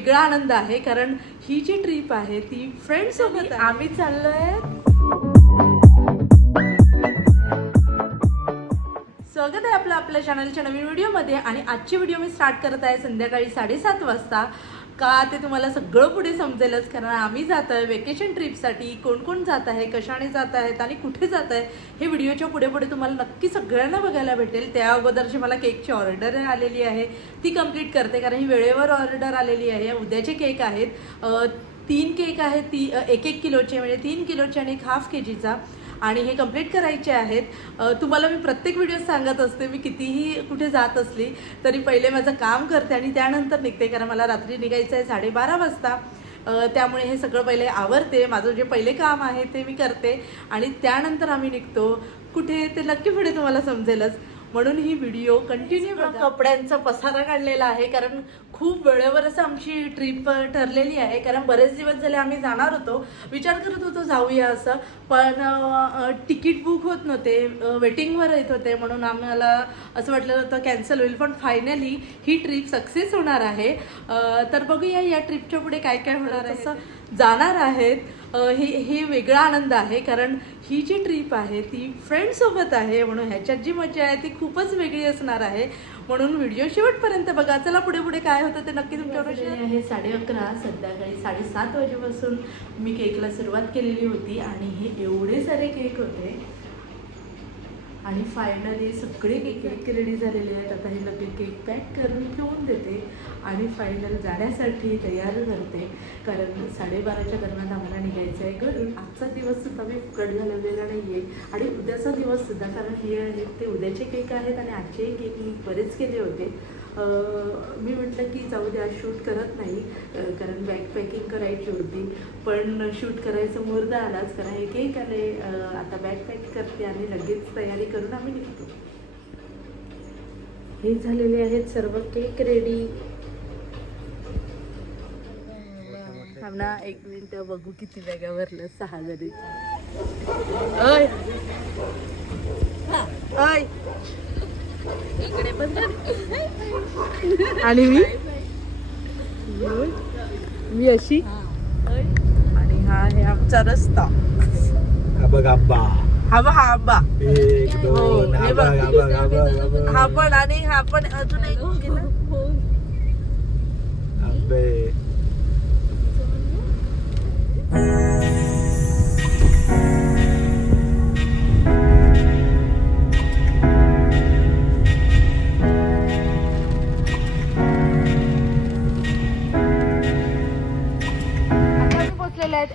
वेगळा आनंद आहे, कारण ही जी ट्रिप आहे ती फ्रेंड सोबत आम्ही चाललोय। स्वागत आहे आपलं आपल्या चॅनलच्या नवीन व्हिडिओमध्ये। आणि आजची व्हिडिओ मी स्टार्ट करत आहे संध्याकाळी 7:30 वाजता। का ते तुम्हाला सगळं पुढे समजेलच, कारण आम्ही जात आहे वेकेशन ट्रिपसाठी। कोण कोण जात आहे, कशाने जात आहेत आणि कुठे जात आहे हे व्हिडिओच्या पुढे पुढे तुम्हाला नक्की सगळ्यांना बघायला भेटेल। त्या अगोदरची मला केकची ऑर्डर आलेली आहे ती कंप्लीट करते, कारण ही वेळेवर ऑर्डर आलेली आहे। उद्याचे केक आहेत, 3 केक आहेत, ती 1-1 किलोचे, म्हणजे 3 किलोचे आणि 1/2 kgचा, आणि हे कंप्लीट करायचे आहेत। तुम्हाला मी प्रत्येक व्हिडिओत सांगत असते, मी कितीही कुठे जात असली तरी पहिले माझं काम करते आणि त्यानंतर निघते, कारण मला रात्री निघायचं आहे 12:30 वाजता। त्यामुळे हे सगळं पहिले आवरते, माझं जे पहिले काम आहे ते मी करते आणि त्यानंतर आम्ही निघतो कुठे ते नक्की पुढे तुम्हाला समजेलच। म्हणून ही व्हिडिओ कंटिन्यू बघा। कपड्यांचा पसारा काढलेला आहे, कारण खूप वेळेवर असं आमची ट्रिप ठरलेली आहे, कारण बरेच दिवस झाले आम्ही जाणार होतो, विचार करत होतो जाऊया असं, पण तिकीट बुक होत नव्हते, वेटिंगवर येत होते, म्हणून आम्हाला असं वाटलं होतं कॅन्सल होईल, पण फायनली ही ट्रिप सक्सेस होणार आहे। तर बघूया या ट्रिपच्या पुढे काय काय होणार आहे, असं जाणार आहेत। हे वेगळा आनंद आहे, कारण ही जी ट्रिप आहे ती फ्रेंडसोबत आहे, म्हणून ह्याच्यात जी मजा आहे ती खूपच वेगळी असणार आहे। म्हणून व्हिडिओ शेवटपर्यंत बघा। चला पुढे पुढे काय होतं ते नक्की तुमच्याकडे शेअर आहे। 11:30 संध्याकाळी 7:30 वाजेपासून मी केकला सुरुवात केलेली होती आणि हे एवढे सारे केक होते आणि फायनली सगळे केक रेडी झालेले आहेत। आता हे लगेच केक पॅक करून ठेवून देते आणि फायनल जाण्यासाठी तयार करते, कारण 12:30च्या दरम्यान आम्हाला निघायचं आहे घरून। आजचा दिवससुद्धा मी फुकट घालवलेला नाही आहे आणि उद्याचा दिवससुद्धा, कारण हे आहेत ते उद्याचे केक आहेत आणि आजचे केक मी बरेच केले होते। मी म्हटलं की जाऊ द्या, शूट करत नाही, कारण बॅग पॅकिंग करायची होती, पण शूट करायचं मुहूर्त आलाच, कारण हे केक आले। आता बॅग पॅक करते आणि लगेच तयारी करून आम्ही निघतो। हे झालेले आहेत सर्व केक रेडी। ना 1 मिनिट बघू किती बॅगा भरल्या, 6 जरी। ओय ओय इकडे पण आणि मी अशी, आणि हा आहे आमचा रस्ता। हा बघ आंबा, हा बघ हा आंबा, 1 2 हे बघ हा पण, आणि हा पण अजून एक आंबे।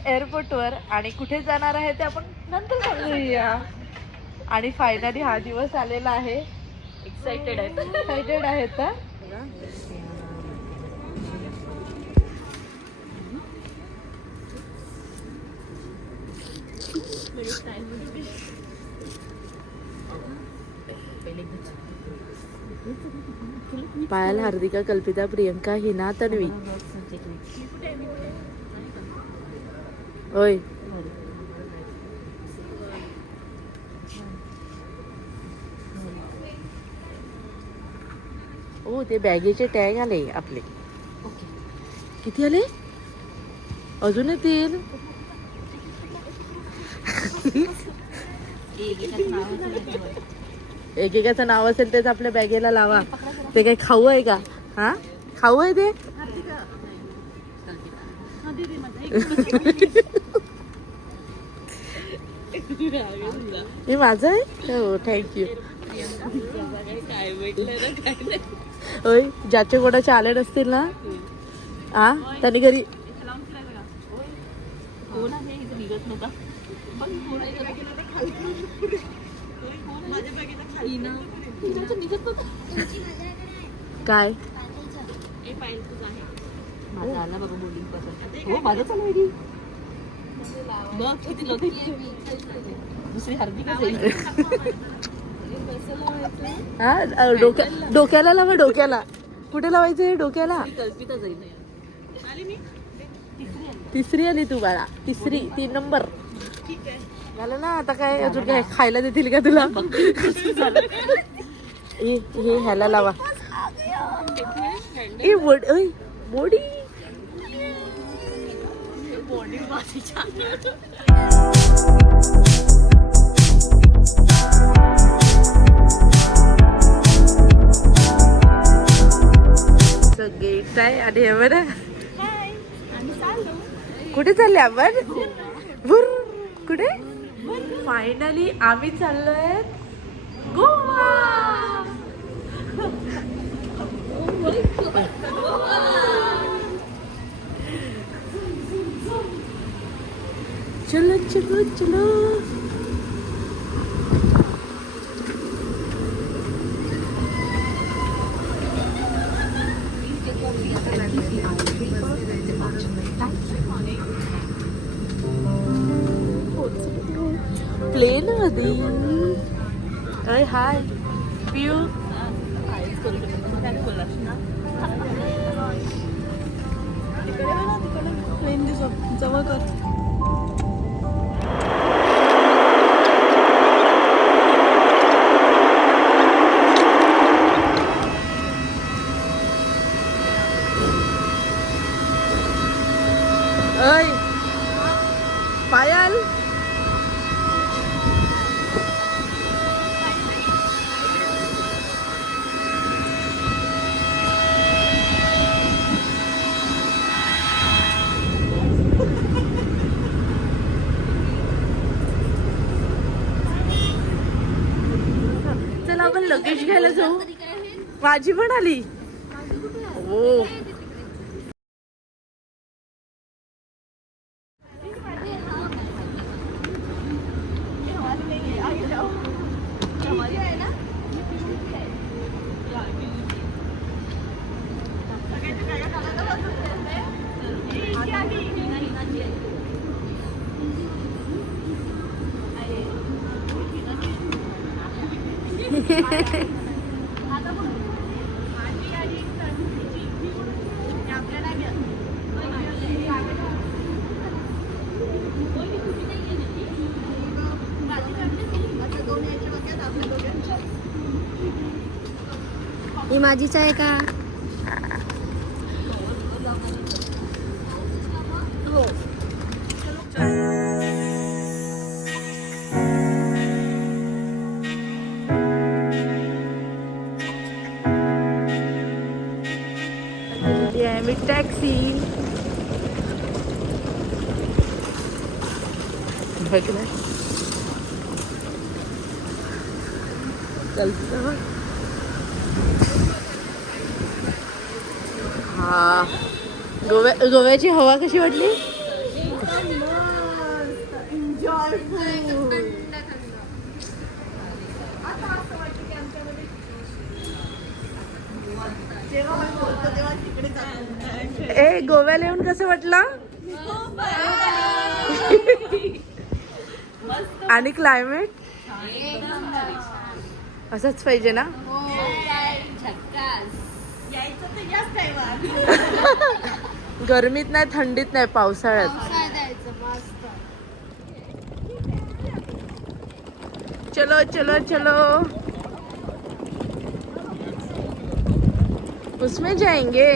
एअरपोर्टवर, आणि कुठे जाणार आहे ते आपण नंतर सांगूया। आणि फायनली हा दिवस आलेला आहे। एक्साइटेड आहेत का? पायल, हार्दिका, कल्पिता, प्रियंका, हिना, तन्वी। ओय ओ, ते बॅगेचे टॅग आले आपले। किती आले? अजून येतील। एकेकाचं नाव असेल तेच आपल्या बॅगेला लावा। ते काही खाऊ आहे का? हा, खाऊ आहे ते? हे माझं आहे? हो, थँक्यू। होय, ज्याचे कोणाचे आले नसतील ना, हा त्यांनी घरी काय माझा आला बाबा बोलिंग पसंत। हो, माझं चालू आहे। बघ किती लोक, दुसरी हार्दिका जाईल। हा, डोक्याला लावा, डोक्याला कुठे लावायचं? डोक्याला। कल्पिता जाईल। तिसरी आली तू बाळा, तिसरी 3 नंबर झालं ना। आता काय अजून काय खायला देतील का तुला? हे ह्याला लावा। मोडी गेट आहे आणि हे बरं कुठे चालले आपण भुर कुठे फायनली आम्ही चाललोय गोवा. चलो चलो चलो प्लेन मध्ये अरे हाय पियू प्लेन दिसत जवळ कर. अय पायल चला आपण लगेज घ्यायला जाऊ. माझी पण आली हो. ही माझीच आहे का? मी टॅक्सी बघ ना चलतो. हा गोव्याची हवा कशी वाटली? ए गोव्याला येऊन कसं वाटलं? आणि क्लायमेट असंच पाहिजे ना. गरमीत नाही थंडीत नाही पावसाळ्यात. चलो चलो चलो उसमें जाएंगे.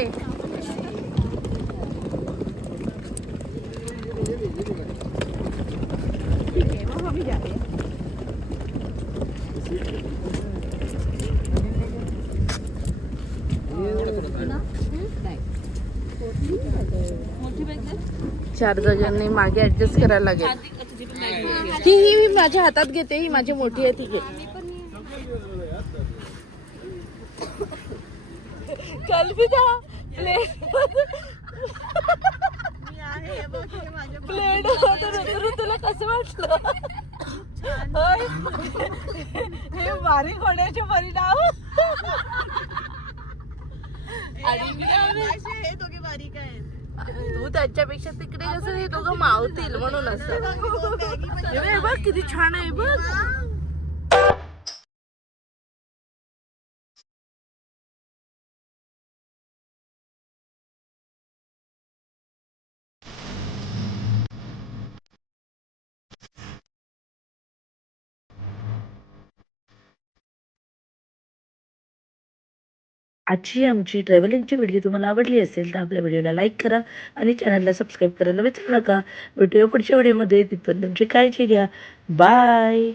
चार जणांनी मागे ऍडजस्ट करायला लागेल. ही माझ्या हातात घेते. ही माझी मोठी आहे ती घे. कल्पिता प्लेट उतरून तुला कसं वाटलं? हे बारीक होण्याचे परिणाम. हे दोघे बारीक आहेत. तू त्याच्यापेक्षा तिकडे कसं हे दोघं मावतील म्हणून असं. हे बघ किती छान आहे बघ. आजची आमची ट्रॅव्हलिंगची व्हिडिओ तुम्हाला आवडली असेल तर आपल्या व्हिडिओला लाईक करा आणि चॅनलला सबस्क्राईब करायला विसरू नका. भेटूया पुढच्या व्हिडिओमध्ये. तिथपर्यंत तुमची काळजी घ्या. बाय.